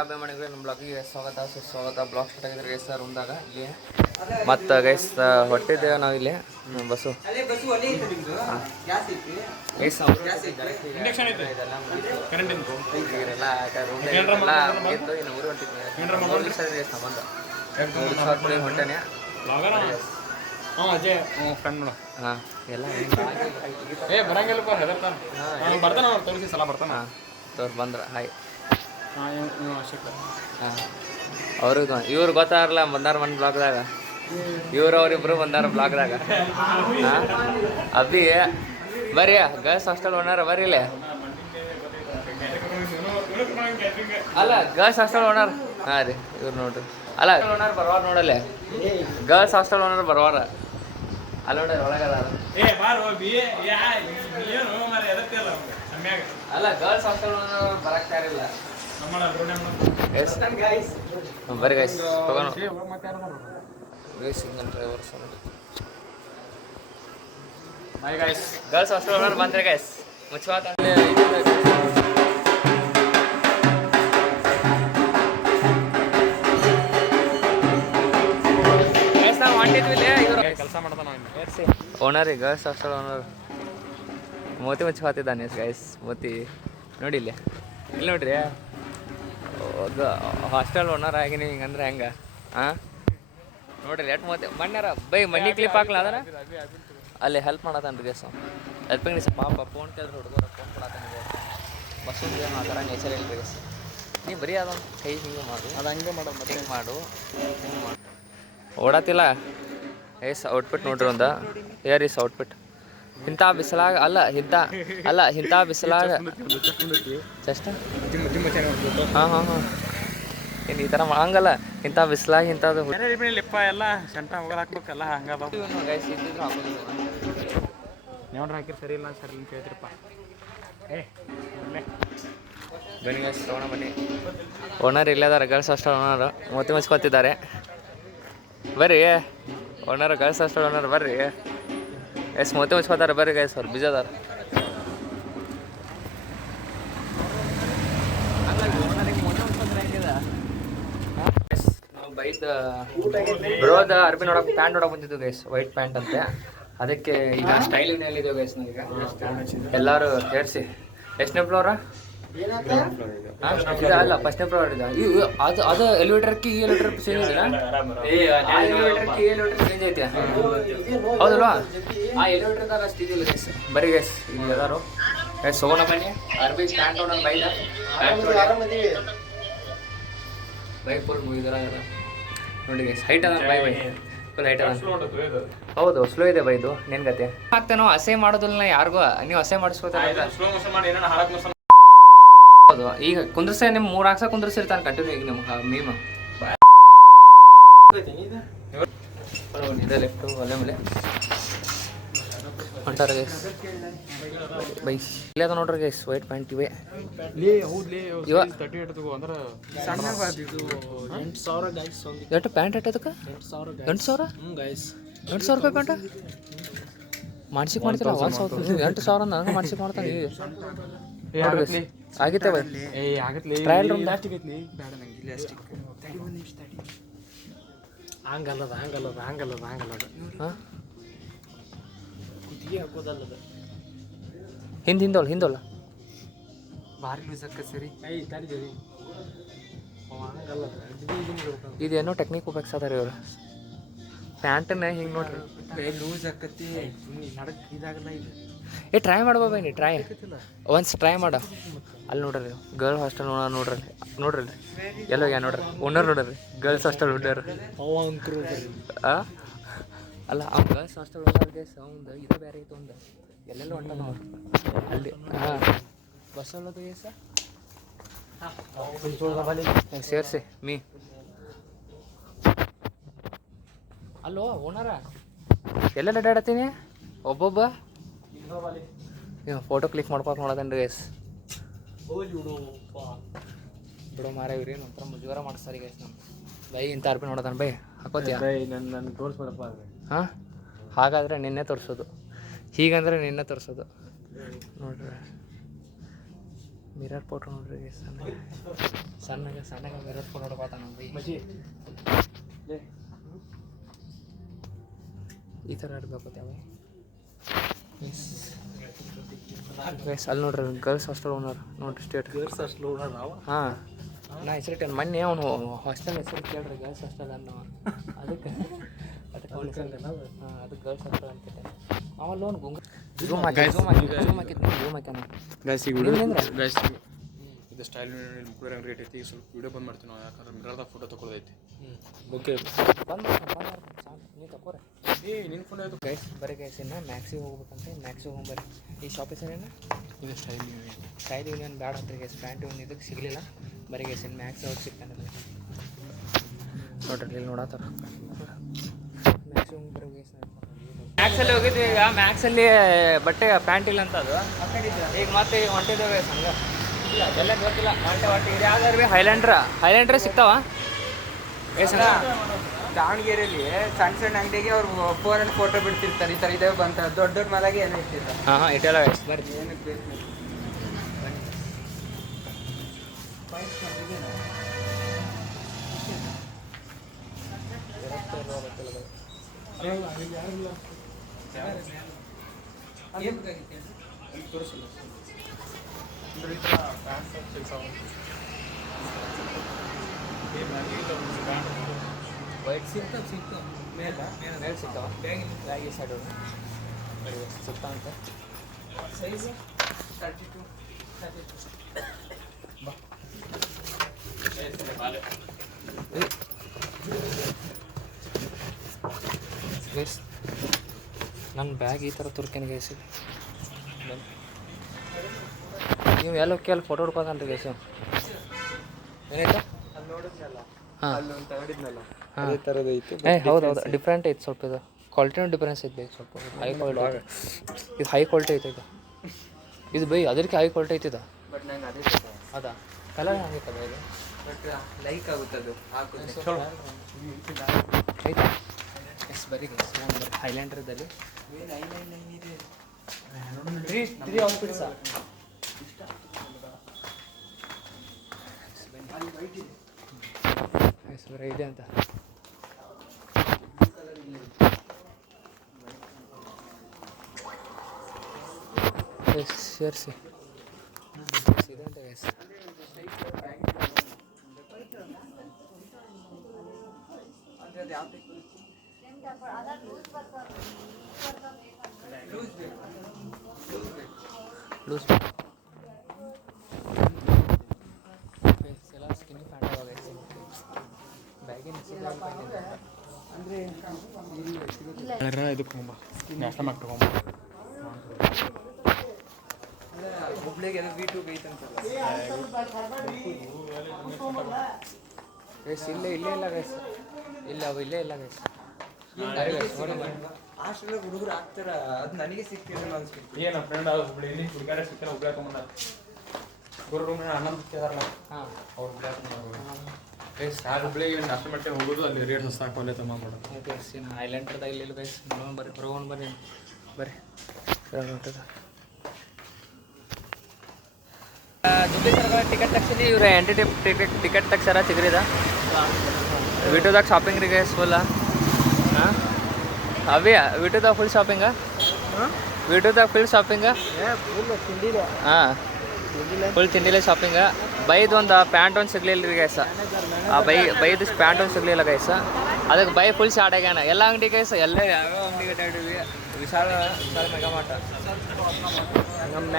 ಅಭಿಮಾನಿಗಳು ನಮ್ಮ ಬ್ಲಾಗಿಗೆ ಸ್ವಾಗತ ಸುಸ್ವಾಗತ. ಬ್ಲಾಗ್ ಸ್ಟಾರ್ಟ್ ಆಗಿದ್ರೆ ಗೈಸ್ ರೂಮ್ದಾಗ ಇಲ್ಲಿ ಮತ್ತು ಗೈಸ್ ಹೊಟ್ಟಿದ್ದೇವೆ ನಾವು ಇಲ್ಲಿ ಬಸ್ಸು ಹೊಂಟೇನೆ ಹಾಂ ಎಲ್ಲ ತೋರ್ ಬಂದ್ರೆ ಹಾಯ್ ಹಾಂ ಅವ್ರಿಗೆ ಇವ್ರು ಗೊತ್ತಾರಲ್ಲ ಬಂದಾರ ಒಂದು ಬ್ಲಾಗ್ದಾಗ ಅವ್ರಿಬ್ರು ಬಂದಾರ ಬ್ಲಾಗ್ದಾಗ ಹಾಂ ಅಬ್ಬಿ ಬರ್ರಿ ಗರ್ಲ್ಸ್ ಹಾಸ್ಟೆಲ್ ಓನರ್ ಬರ್ರಿ ಇಲ್ಲೇ ಅಲ್ಲ ಗರ್ಲ್ಸ್ ಹಾಸ್ಟೆಲ್ ಓನರ್ ಹಾಂ ರೀ ಇವ್ರು ನೋಡ್ರಿ ಅಲ್ಲ ಓನರ್ ಬರ್ವಾರ ನೋಡಲ್ಲೇ ಗರ್ಲ್ಸ್ ಹಾಸ್ಟೆಲ್ ಓನರ್ ಬರ್ವಾರ ಅಲ್ಲ ನೋಡ್ರಿ ಒಳಗದ ಅಲ್ಲ ಗರ್ಲ್ಸ್ ಹಾಸ್ಟೆಲ್ ಓನರ್ ಬರಕ್ಕೆ ಯಾರಿಲ್ಲ ಬರ್ರಿ ಗೈಸ್ ತಗೋಣ single drivers boy guys girls hostel owner ಬಂದ್ರೆ ಗೈಸ್ ಮುಚ್ಚವಾತ ನಾವು ಹೊಂಟಿದ್ವಿ ಇವರು ಕೆಲಸ ಮಾಡ್ತಾನೆ ಓನರ್ ರೀ ಗರ್ಲ್ಸ್ ಹಾಸ್ಟೆಲ್ ಓನರ್ ಮೋತಿ ಮುಚ್ಚವಾತಿದ್ದಾನೆ ಗೈಸ್ ಮೋತಿ ನೋಡಿ ಇಲ್ಲಿ ನೋಡ್ರಿ ಹಾಸ್ಟೆಲ್ ಓನರ್ ಆಗಿನಿ ಹಿಂಗಂದ್ರೆ ಹೆಂಗೆ ಹಾಂ ನೋಡ್ರಿ ಎಟ್ ಮೂವತ್ತೆ ಮಣ್ಣಾರ ಬೈ ಮಣ್ಣಿ ಕ್ಲಿಪ್ ಹಾಕ್ಲ ಅದರ ಅಲ್ಲಿ ಹೆಲ್ಪ್ ಮಾಡತ್ತಾನ್ರಿ ಗೇಸ್ ಹೆಲ್ಪಿಂಗ್ ರೀ ಪಾಪ ಫೋನ್ ಕೇಳಿದ್ರೆ ಹುಡುಗರ ಫೋನ್ ಕೊಡತ್ತಾನಿದೆ ಬಸ್ಸೊಂದು ಏನು ಆ ಥರ ನೇಚರ್ ಇಲ್ಲ ರೀ ಗೇಸ್ ನೀವು ಬರೀ ಅದೊಂದು ಕೈ ಹಿಂಗೆ ಮಾಡು ಅದು ಹಂಗೆ ಮಾಡೋದು ಮತ್ತೆ ಹಿಂಗೆ ಮಾಡು ಓಡಾತಿಲ್ಲ ಏಸ್ ಔಟ್ಫಿಟ್ ನೋಡ್ರಿ ಒಂದು ಏರ್ ಇಸ್ ಔಟ್ಫಿಟ್ ಇಂಥ ಬಿಸಿಲಾಗ ಇಂಥ ಬಿಸಿಲಾಗ ಜಸ್ಟ್ ಹಾಂ ಏನು ಈ ಥರ ಹಂಗಲ್ಲ ಇಂಥ ಬಿಸಿಲಾಗ ಇಂಥದ್ದು ಲಿಪ್ಪ ಎಲ್ಲ ಸೆಂಟ ಹೋಗೋದು ಹಾಕ್ಬೇಕಲ್ಲ ಹಂಗದ ಇದ್ದಿದ್ರು ಹಾಕೋದು ಹಾಕಿರಿ ಸರಿ ಇಲ್ಲ ಸರಿ ಅಂತ ಹೇಳ್ತಿರಪ್ಪ ಬನ್ನಿ ಗೈಸ್ ತಗೋಣ ಬನ್ನಿ ಓನರ್ ಇಲ್ಲದಾರ ಗರ್ಲ್ಸ್ ಹಾಸ್ಟೆಲ್ ಓನರ್ ಮೋತಿ ಮುಚ್ಕೊತಿದ್ದಾರೆ ಬರ್ರಿ ಓನರ್ ಗರ್ಲ್ಸ್ ಹಾಸ್ಟೆಲ್ ಓನರ್ ಬರ್ರಿ ಎಸ್ ಮೋತಿ ಮುಚ್ಕೋತಾರೆ ಬರ್ರಿ ಗೈಸ್ ಅವ್ರು ಬಿಜಾದಾರ ಬೈದ್ ಬ್ರೋದ ಅರ್ಬಿ ನೋಡಕ್ಕೆ ಪ್ಯಾಂಟ್ ನೋಡಕ್ಕೆ ಬಂದಿದ್ದು ಗೈಸ್ ವೈಟ್ ಪ್ಯಾಂಟ್ ಅಂತೆ ಅದಕ್ಕೆ ಈಗ ಸ್ಟೈಲಿನಲ್ಲಿದ್ದೇವೆ ಗೈಸ್ ನಾವೀಗ ಎಲ್ಲರೂ ಸೇರಿಸಿ ಎಷ್ಟನೇ ಫ್ಲೋರ ಅಲ್ಲ ಫಸ್ಟ್ನೇ ಫ್ಲೋರ್ ಇದೆ ಅದು ಎಲಿವೇಟರ್ ಕಿ ಎಲಿವೇಟರ್ ಚೇಂಜ್ ಇದೆಯಾ ಎಲಿವೇಟರ್ ಕಿ ಎಲಿವೇಟರ್ ಚೇಂಜ್ ಐತೆ ಹೌದಲ್ವಾ ಆ ಎಲಿವೇಟರ್ದಾಗ ಅಷ್ಟು ಇದಿಲ್ಲ ಗೈಸ್ ಬರೀ ಗೈಸ್ ಇಲ್ಲಿ ಎಲ್ಲರೂ ಗೈಸ್ ಹೋಗೋಣ ಬನ್ನಿ ಅರ್ಬಿ ಪ್ಯಾಂಟ್ ನೋಡೋಣ ಬೈಕ್ ಫುಲ್ ಮುಗಿದಾರ ನೋಡಿ ಗೈಸ್ ಹೈಟ್ ಅದ ಬೈ ಫುಲ್ ಹೈಟ್ ಅದ ಹೌದು ಸ್ಲೋ ಇದೆ ಬೈದು ನೆನ್ಗತೆ ಆಗ್ತೇನೋ ಅಸೇ ಮಾಡೋದಿಲ್ಲ ಯಾರಿಗೂ ನೀವು ಅಸೇ ಮಾಡಿಸ್ಕೋತಾರೆ ಹೌದು ಈಗ ಕುಂದ್ರಸೆ ನಿಮ್ಮ 3 ಹಾಕ್ಸ ಕುಂದ್ರಸಿರ್ತಾನೆ ಕಂಟಿನ್ಯೂ ಈಗ ನಿಮ್ಗೆ ಮೀಮ್ ಇದೆ ಲೆಫ್ಟು ಒಲೆ ಮೇಲೆ ಹೊಂಟಾರ ಗೈಸ್ ಬೈ ಇಲ್ಲೇ ಅದ ನೋಡ್ರಿ ಗೈಸ್ ವೈಟ್ ಪ್ಯಾಂಟ್ ಇವೆ ಎಷ್ಟು ಪ್ಯಾಂಟ್ ಎಟ್ಟದಕ್ಕೆ 8,000 ರೂಪಾಯಿ ಪ್ಯಾಂಟ ಮಾಡ್ಸಿಕ್ ಮಾಡ್ತಿಲ್ಲ 8,000 ನನಗೆ ಮಾಡ್ಸಿಕ್ ಮಾಡ್ತಾನೆ ಆಗಿತ್ತೆ ಬೈ ಟ್ರಯಲ್ ರೂಮ್ ಹಂಗಲ್ಲದ ಹಾಂ ಹಿಂದೋಳ ಭಾರಿ ಲೂಸಕ್ಕ ಸರಿ ಇದೇನೋ ಟೆಕ್ನಿಕ್ ಉಪಯೋಗಿಸದಾರ ಇವರು ಪ್ಯಾಂಟನ್ನ ಹಿಂಗೆ ನೋಡ್ರಿ ಲೂಸ್ ಆಕತಿ ನಡಕ್ ಇದಾಗಲ್ಲ ಇದು ಟ್ರೈ ಮಾಡ್ಬಾ ಬೈ ನೀ ಟ್ರೈ ಒನ್ಸ್ ಟ್ರೈ ಮಾಡ ಅಲ್ಲಿ ನೋಡ್ರಿ ಗರ್ಲ್ ಹಾಸ್ಟೆಲ್ ನೋಡ್ರಿ ಎಲ್ಲೋ ಯಾ ನೋಡ್ರಿ ಓನರ್ ನೋಡ್ರಿ ಗರ್ಲ್ಸ್ ಹಾಸ್ಟೆಲ್ ಹುಡ್ಡರ್ ಅಲ್ಲ ಆ ಗರ್ಲ್ಸ್ ಹಾಸ್ಟೆಲ್ ಓನರ್ಗೆ ಸೌಂಡ್ ಇದು ಬೇರೆ ಐತೆ ಒಂದು ಎಲ್ಲೆಲ್ಲ ಹೊಂಟ ನೋಡ್ರಿ ಅಲ್ಲಿ ಹಾಂ ಬಸ್ ಒಳಗೆ ಸೇರಿಸಿ ಮೀ ಅಲ್ಲೋ ಓನರ ಎಲ್ಲೆಲ್ಲ ಅಡ್ಡಾಡತ್ತೀನಿ ಒಬ್ಬೊಬ್ಬ ಫೋಟೋ ಕ್ಲಿಕ್ ಮಾಡ್ಕೊಕ್ ನೋಡೋದನ್ರಿ ಗೈಸ್ ಬಿಡೋ ಮಾರ ಇವ್ರಿ ನಂತರ ಮುಜುಗರ ಮಾಡಿಸ್ತಾರೆ ಗೈಸ್ ನಮ್ಮ ಬೈ ಇಂಥ ಅರ್ಪಿ ನೋಡೋದನ್ ಬೈ ಹಾಕೋತೀಯ ನನ್ನ ತೋರಿಸ್ಬಿಡಪ್ಪ ಹಾಂ ಹಾಗಾದರೆ ನಿನ್ನೆ ತೋರಿಸೋದು ಹೀಗಂದ್ರೆ ನಿನ್ನೆ ತೋರಿಸೋದು ನೋಡ್ರಿ ಮಿರರ್ ಫೋಟೋ ನೋಡ್ರಿ ಸಣ್ಣಗೆ ಸಣ್ಣಗೆ ಸಣ್ಣಗೆ ಮಿರರ್ ಫೋಟೋ ನೋಡ್ಕೋತ ನಮ್ಗೆ ಈ ಥರ ಇರಬೇಕು ತ್ಯಾವೆ ಗೈಸ್ ಅಲ್ಲಿ ನೋಡ್ರಿ ಗರ್ಲ್ಸ್ ಹಾಸ್ಟೆಲ್ ಓನರ್ ನೋಡ್ರಿ ಸ್ಟೇಟ್ ಗರ್ಲ್ಸ್ ಹಾಸ್ಟೆಲ್ ಓನರ್ ನಾವು ಹಾಂ ನಾ ಹೆಸರಿಟ್ಟೇನು ಮೊನ್ನೆ ಅವನು ಹಾಸ್ಟೆಲ್ ಹೆಸರು ಕೇಳ್ರಿ ಗರ್ಲ್ಸ್ ಹಾಸ್ಟೆಲ್ ಅನ್ನೋ ಅದಕ್ಕೆ ಹಾಂ ಅದಕ್ಕೆ ಗರ್ಲ್ಸ್ ಹಾಸ್ಟೆಲ್ ಅಂತಿಟ್ಟೆ ಅವ ಲೋನ್ ಝೂಮ್ ಹಾಕ್ಯಾನ ಗೈಸ್ ಇದು ಸ್ಟೈಲ್ ಮುಕ್ಕೂರ ರೇಟ್ ಐತಿ ಈಗ ಸ್ವಲ್ಪ ವಿಡಿಯೋ ಬಂದ್ ಮಾಡ್ತೀವಿ ನಾವು ಯಾಕಂದ್ರೆ ಮಿರರ್ದಾಗ ಫೋಟೋ ತಗೊಳ್ಳೋದೈತಿ ಓಕೆ ಬಂದು ನೀವು ತಗೋರಿ ನಿನ್ನ ಫೋನ್ ಆಯಿತು ಗೈಸ್ ಬರೀ ಗೈಸ್ ಇನ್ನು ಮ್ಯಾಕ್ಸಿಗೆ ಹೋಗ್ಬೇಕಂತೆ ಮ್ಯಾಕ್ಸಿಗೆ ಹೋಗ್ಬರ್ರಿ ಈ ಶಾಪ್ ಹೆಸರೇನು ಇದು ಸ್ಟೈಲ್ ಯೂನಿಯನ್ ಬ್ಯಾಡ ಅಂತ ಗೈಸ್ ಪ್ಯಾಂಟ್ ಇವ್ನು ಇದಕ್ಕೆ ಸಿಗಲಿಲ್ಲ ಬರೀ ಗೈಸ್ ಇನ್ನು ಮ್ಯಾಕ್ಸ್ ಅವ್ರು ಸಿಗ್ತಾನೆ ನೋಡ್ರಿ ಇಲ್ಲಿ ನೋಡತ್ತಾರ ಮ್ಯಾಕ್ಸಿಗೆ ಹೋಗ್ಬರ್ರಿ ಗೈಸ್ ಮ್ಯಾಕ್ಸಲ್ಲಿ ಹೋಗಿದ್ವಿ ಈಗ ಮ್ಯಾಕ್ಸಲ್ಲಿ ಬಟ್ಟೆ ಪ್ಯಾಂಟ್ ಇಲ್ಲ ಅಂತ ಅದು ಈಗ ಮತ್ತೆ ಈಗ ಹೊಂಟಿದ್ದೇವೆ ಸಂಘ ಎಲ್ಲ ಗೊತ್ತಿಲ್ಲ ಹೊಟ್ಟೆ ಇದು ಯಾವ್ದಾರು ಭೀ ಹೈಲ್ಯಾಂಡ್ರ ಸಿಗ್ತಾವ ದಾವಣಗೆರೆಯಲ್ಲಿ ಸಣ್ಣ ಸಣ್ಣ ಅಂಗಡಿಗೆ ಅವ್ರು ಫೋನಲ್ಲಿ ಫೋಟೋ ಬಿಡ್ತಿರ್ತಾರೆ ಈ ಥರ ಇದೇ ಬಂತ ದೊಡ್ಡ ದೊಡ್ಡ ಮಲಾಗೆ ಏನೋ ಇರ್ತಿರ್ತಾರೆ ಹಾಂ ಇಟ್ಟೆಲ್ಲ ಬರ್ರಿ ಏನಕ್ಕೆ ಬೇಕು ವೈಟ್ ಸಿಗ್ತಾವ ಮೇಲೆ ಸಿಗ್ತಾವ ಬ್ಯಾಗಿ ಸೈಡ್ ಸಿಗ್ತಾವ ಅಂತ ಸೈಜ್ 32 ಬಾ ಗೈಸ್ ನನ್ನ ಬ್ಯಾಗ್ ಈ ಥರ ತುರ್ಕೇನು ಗೈಸಿ ನೀವು ಎಲ್ಲ ಫೋಟೋ ಹುಡ್ಕೋತಾನ್ರಿ ಗೈಸು ಏನಾಯ್ತು ಅಲ್ಲಿ ನೋಡಿದ್ನಲ್ಲ ಹಾಂ ಅಲ್ಲಿ ಒಂದು ತಗೊಂಡಿದ್ನಲ್ಲ ಹಾಂ ಅದೇ ಥರದ್ದು ಐತಿ ಹೌದು ಡಿಫ್ರೆಂಟ್ ಐತೆ ಸ್ವಲ್ಪ ಇದು ಕ್ವಾಲಿಟಿನೂ ಡಿಫ್ರೆನ್ಸ್ ಐತೆ ಬೈ ಸ್ವಲ್ಪ ಹೈ ಕ್ವಾಲಿಟಿ ಇದು ಹೈ ಕ್ವಾಲಿಟಿ ಐತೆ ಇದು ಬೈ ಅದಕ್ಕೆ ಹೈ ಕ್ವಾಲಿಟಿ ಐತಿದ ಬಟ್ ನಂಗೆ ಅದೇ ಅದಾ ಕಲರ್ ಹಂಗಿತ್ತದ ಇದು ಬಟ್ ಲೈಕ್ ಆಗುತ್ತೆ ಅದು ಆಯ್ತಾ ಎಸ್ ಬರೀ ಬರೀ ಹೈಲ್ಯಾಂಡ್ರದಲ್ಲಿ ಇದೆ ತ್ರೀ ಔಟ್ಫಿಟ್ಸಾ ಎಸ್ ಬರೀ ಇದೆ ಅಂತ ಎಸ್ ಸೇರಿಸಿ ಇದೆ ಅಂತ ಎಸ್ ಅಂದರೆ ಅದು ಯಾವ ಲೂಸ್ ಎಲ್ಲ ಸ್ಕಿನ್ನಿ ಪ್ಯಾಂಟ್ ಅವಾಗ ಬ್ಯಾಗಿನ ಅಂದರೆ ಇದಕ್ಕೆ ಹೋಗ್ಬಾ ನ್ಯಾಷನಲ್ ಮಾರ್ಕ್ ತಗೊಂಬ ಹುಬ್ಳಿಗೆ ಏನೋ V2 ಐತಂತಲ್ಲ ಗೈಸ್ ಇಲ್ಲೇ ಇಲ್ಲ ಗೈಸ್ ಇಲ್ಲ ಅವು ಇಲ್ಲೇ ಇಲ್ಲ ಗೈಸ್ ಹಾಸ್ಟೆಲ್ ಹುಡುಗರು ಆಗ್ತಾರ ಅದು ನನಗೆ ಸಿಕ್ತಿಲ್ಲ ಅನ್ಸ್ಬಿಟ್ಟು ಏನು ಫ್ರೆಂಡ್ ಅದು ಹುಬ್ಳಿ ಹುಡುಗಾರ ಸಿಗ್ತಾನೆ ಹುಬ್ಳಿ ಹಾಕೊಂಬಂದ ಗುರು ರೂಮ್ ಅಣ್ಣನ ಬಿಟ್ಟಿದಾರಲ್ಲ ಹಾಂ ಅವ್ರು ಹುಬ್ಳಿ ಹಾಕೊಂಬಂದ ಆ ಹುಬ್ಳಿಗೆ ನಾಷ್ಟ ಮಾಡ್ಕೊಂಡು ಹೋಗೋದು ಅಲ್ಲಿ ರೇಟ್ ಹೊಸ ಹಾಕೋಲ್ಲ ತಮ್ಮ ಮಾಡೋದು ಗೈಸ್ ಇನ್ನು ಐಲ್ಯಾಂಡ್ರದಾಗ ಇಲ್ಲ ಗೈಸ್ ನೋಡೋಣ ಬರ್ರಿ ಹೊರಗೋಣ ಬರ್ರಿ ಬರ್ರಿ ಹೊಂಟದ ದುಡ್ಡು ಟಿಕೆಟ್ ತಗ್ಸಿನಿ ಇವ್ರು ಎಂಟ್ರಿ ಟಿಕೆಟ್ ತಗ್ಸಾರ ಚಿಗ್ರಿದ ವಿಟುದಾಗ ಶಾಪಿಂಗ್ ರೀ ಗೈಸ್ ಫುಲ್ಲ ಹಾಂ ಅವೇ ವಿಟುದಾಗ ಫುಲ್ ಶಾಪಿಂಗ ವಿಟುದಾಗ ಫುಲ್ ಶಾಪಿಂಗ ಹಾಂ ಫುಲ್ ತಿಂಡಿಲೇ ಶಾಪಿಂಗ ಬೈದು ಒಂದು ಪ್ಯಾಂಟ್ ಒಂದು ಸಿಗಲಿಲ್ಲ ರೀ ಗೈಸ ಬೈದು ಪ್ಯಾಂಟ್ ಒಂದು ಸಿಗಲಿಲ್ಲ ಗೈಸ ಅದಕ್ಕೆ ಬೈ ಫುಲ್ ಶಾರ್ಟ್ ಆಗ್ಯಾನ ಎಲ್ಲ ಅಂಗಡಿ ಗೈಸ ಎಲ್ಲ ಯಾವ್ಯಾವ ಅಂಗಡಿ ಅಡ್ಡಾಡಿವಿ ವಿಶಾಲ್ ಮೆಗಾ ಮಾರ್ಟ್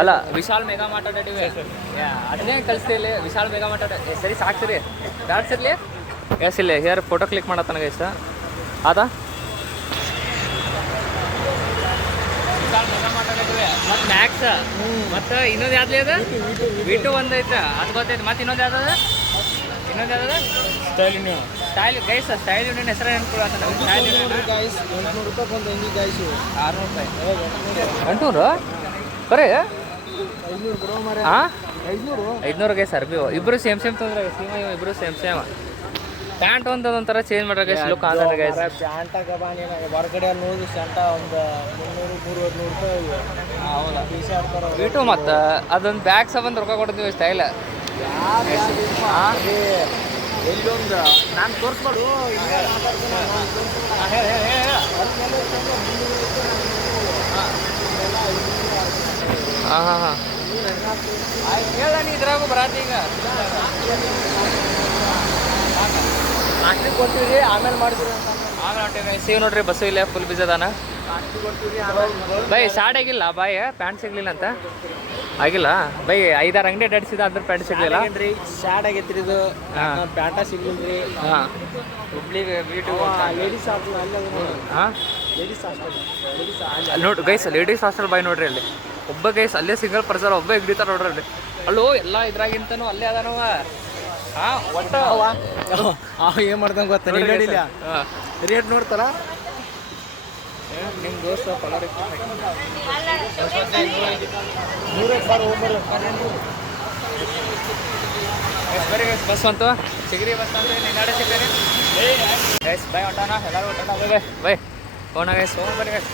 ಅಲ್ಲ ವಿಶಾಲ್ ಮೆಗಾ ಮಾರ್ಟ್ ಅಡ್ಡಾಡಿವಿ ಅದನ್ನೇ ಕಲಿಸ್ತಿಲ್ಲ ವಿಶಾಲ್ ಮೆಗಾ ಮಾರ್ಟ್ ಸರಿ ಸಾಕ್ಸಿರಿ ಬ್ಯಾಡ್ ಸಿರ್ಲಿ ಎಸ್ ಇಲ್ಲ ಹೇರ್ ಫೋಟೋ ಕ್ಲಿಕ್ ಮಾಡತ್ತಾನ ಗೈಸ ಅದ ವಿಶಾಲ್ ಮೆಗಾ ಮಾರ್ಟ್ ಅಡ್ಡಾಡಿವಿ ಮತ್ತು ಮ್ಯಾಕ್ಸ್ ಮತ್ತು ಇನ್ನೊಂದು ಯಾವ್ದು ಅದ V2 ಒಂದು ಐತೆ ಅದು ಗೊತ್ತೈತೆ ಮತ್ತು ಇನ್ನೊಂದು ಯಾವ್ದು ಯಾವ್ದು ಸ್ಟೈಲ್ ಗೈಸ್ ಸ್ಟೈಲ್ ಯೂನಿಯನ್ ಹೆಸರು ನೆನ್ಕೊಳತ್ತ ಸ್ಟೈಲ್ ಯೂನಿಯನ್ ಗಾಯ್ಸ್ 800 ರೂಪಾಯಿ ಬಂದು ಹೆಂಗೆ ಗಾಯ್ಸು 600 ರೂಪಾಯಿ 800 ಕರೆ 500 ಬರೋ ಮಾರ ಹಾಂ 500 500 ಗೈಸ್ ಅರ್ಬಿ ಇಬ್ಬರು ಸೇಮ್ ತೊಂದ್ರೆ ಸೀಮಾ ಇಬ್ಬರು ಸೇಮ್ ಪ್ಯಾಂಟ್ ಒಂಥರ ಚೇಂಜ್ ಮಾಡ್ರೆ ಗೈಸ್ ಲುಕ್ ಅಂದ್ರೆ ಗೈಸ್. ಪ್ಯಾಂಟಾಗ ಬಾ ನೀನು ಹೊರಗಡೆ ನೋಡಿ ಶಂಟ ಒಂದು 300-300 ರೂಪಾಯಿ ಹೌದಾ ಟಿ ಶರ್ಟ್ ಬಿಟ್ಟು ಮತ್ತು ಅದೊಂದು ಬ್ಯಾಗ್ ಸಂಬಂಧ ರೊಕ್ಕ ಕೊಡ್ತೀವಿ ಸ್ಟೈಲ್. ಎಲ್ಲಿಯೊಂದು ನಾನು ತೋರಿಸ್ಬಾರ್ದು ಹಾಂ ಹಾಂ ಹಾಂ ಹೇಳ ನೀ ಇದ್ರಾಗು ಬರಾತಿ ಈಗ ನಾಲ್ಕು ಕೊಡ್ತೀವಿ ಆಮೇಲೆ ಮಾಡ್ತೀವಿ ಆಮೇಲೆ ಹೊಂಟೇವೆ. ಸೇವ್ ನೋಡ್ರಿ ಬಸ್ಸು ಇಲ್ಲ ಫುಲ್ ಬಿಜದಾನ ಬೈ. ಸ್ಟಾರ್ಟ್ ಆಗಿಲ್ಲ ಬಾಯ್, ಪ್ಯಾಂಟ್ ಸಿಗ್ಲಿಲ್ಲ ಅಂತ ಆಗಿಲ್ಲ ಬೈ. 5-6 ಅಂಗಡಿ ಅಡ್ಡಿಸಿದ ಅದ್ರ ಪ್ಯಾಂಟ್ ಸಿಗ್ಲಿಲ್ಲ. ಶಾರ್ಟ್ ಆಗೈತ್ರಿ ಇದು ಪ್ಯಾಂಟ ಸಿಗ್ಲಿಲ್ರಿ. ಹಾಂ ಹುಬ್ಳಿ ಬ್ಯೂಟಿ ಲೇಡೀಸ್ ಹಾಸ್ಟೆಲ್ ಅಲ್ಲ ಹಾಂ ಲೇಡೀಸ್ ಹಾಸ್ಟೆಲ್ ನೋಡಿ ಗೈಸ್ ಲೇಡೀಸ್ ಹಾಸ್ಟೆಲ್ ಬಾಯ್ ನೋಡ್ರಿ ಅಲ್ಲಿ ಒಬ್ಬ ಗೈಸ್ ಅಲ್ಲೇ ಸಿಂಗಲ್ ಪರ್ಸನ್ ಒಬ್ಬ ಹಿಡಿತಾರ ನೋಡ್ರಿ ಅಲ್ಲಿ. ಅಲ್ಲೋ ಎಲ್ಲ ಇದ್ರಾಗಿಂತನೂ ಅಲ್ಲೇ ಅದಾನವ. ಹಾಂ ಒಟ್ಟು ಅವ ಏನು ಮಾಡ್ದಂಗೆ ಗೊತ್ತ ನೋಡಿಲ್ಲ ಹಾಂ ರೇಟ್ ನೋಡ್ತಾರ ನಿಮ್ಮ ದೋಸ್ತ ಫಾಲೋರ್ ಬರೀ ಗೈಸ್ ಬಸ್ ಬಂತು ಚಿಗರಿ ಬಸ್ ಅಂತ ನಿನ್ನಾಡೆ ಸಿಗ್ತೇನೆ ಗೈಸ್ ಬೈ ಹೊಂಟಾನ ಎಲ್ಲರೂ ಹೊಂಟಾನ ಬೈ ಬೈ ಫೋನ ಗೈಸ್ ಹೋಗಿ ಬರ್ರಿ ಗೈಸ್.